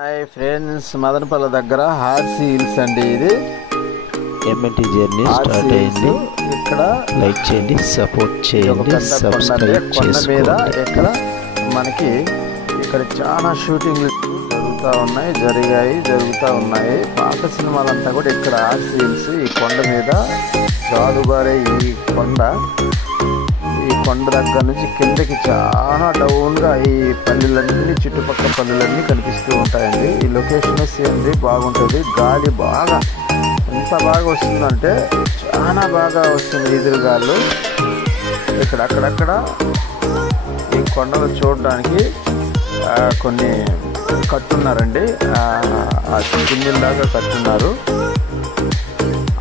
Hi friends, Madanapalle దగ్గర హార్సీ hills అండి. ఇది ఎంఎన్టీ జర్నీ స్టార్ట్ అయింది. ఇక్కడ లైక్ చేయండి, సపోర్ట్ చేయండి, సబ్స్క్రైబ్ కొండ మీద చేసుకోండి. ఇక్కడ మనకి ఇక్కడ చాలా షూటింగ్లు జరుగుతూ ఉన్నాయి. పాత సినిమాలంతా కూడా ఇక్కడ హార్సీ హిల్స్, ఈ కొండ మీద జాలుబారే ఈ కొండ దగ్గర నుంచి కిందకి చాలా డౌన్గా ఈ పల్లెలన్నీ, చుట్టుపక్కల పల్లెలన్నీ కనిపిస్తూ ఉంటాయండి. ఈ లొకేషన్ సీనరీ బాగుంటుంది. గాలి బాగా ఎంత బాగా వస్తుందంటే చాలా బాగా వస్తుంది. ఎదురుగాళ్ళు ఇక్కడ అక్కడక్కడ ఈ కొండలు చూడడానికి కొన్ని కట్టున్నారండి. కిందిలాగా కట్టున్నారు.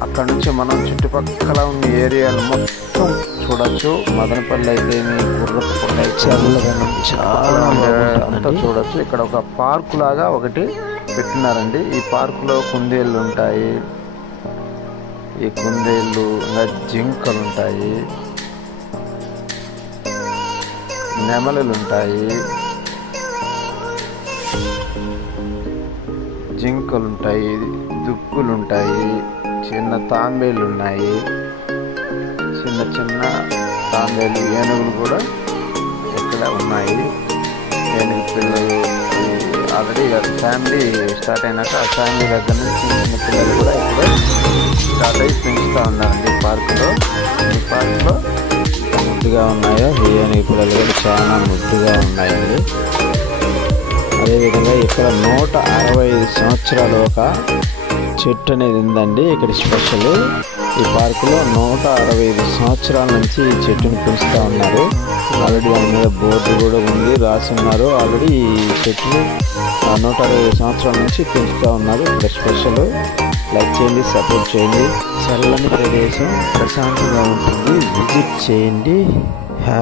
అక్కడ నుంచి మనం చుట్టుపక్కల ఉన్న ఏరియాలు మొత్తం చూడొచ్చు. మదనపల్లి అయితే గుర్రపుకొండ అంతా చూడొచ్చు. ఇక్కడ ఒక పార్కు లాగా ఒకటి పెట్టినారండి. ఈ పార్కులో కుందేళ్ళు ఉంటాయి, ఈ కుందేళ్ళు ఇంకా జింకలు ఉంటాయి, నెమలులు ఉంటాయి, జింకలు ఉంటాయి, దుక్కులు ఉంటాయి, చిన్న తాంబేళ్ళు ఉన్నాయి, చిన్న చిన్న తాంబేలు, ఏనుగులు కూడా ఇక్కడ ఉన్నాయి. ఏనుగు పిల్లలు ఆల్రెడీ ఫ్యామిలీ స్టార్ట్ అయినాక ఆ ఫ్యామిలీ దగ్గర నుంచి చిన్న చిన్న పిల్లలు కూడా ఇక్కడ స్టార్ట్ అయ్యి పెంచుతూ ఉన్నారండి. ఈ పార్కులో ముద్దుగా ఉన్నాయో ఏనుగు పిల్లలు కూడా చాలా ముద్దుగా ఉన్నాయండి. అదేవిధంగా ఇక్కడ 165 సంవత్సరాలు ఒక చెట్టు అనేది ఉందండి. ఇక్కడ స్పెషల్ ఈ పార్కులో 165 సంవత్సరాల నుంచి ఈ చెట్టును పెంచుతూ ఉన్నారు. ఆల్రెడీ దాని మీద బోర్డు కూడా ఉంది, రాసి ఉన్నారు. ఆల్రెడీ ఈ చెట్టును 165 సంవత్సరాల నుంచి పెంచుతూ ఉన్నారు. ఇక్కడ స్పెషల్. లైక్ చేయండి, సపోర్ట్ చేయండి. చల్లని ప్రదేశం, ప్రశాంతంగా ఉంటుంది. విజిట్ చేయండి. హ్యాపీ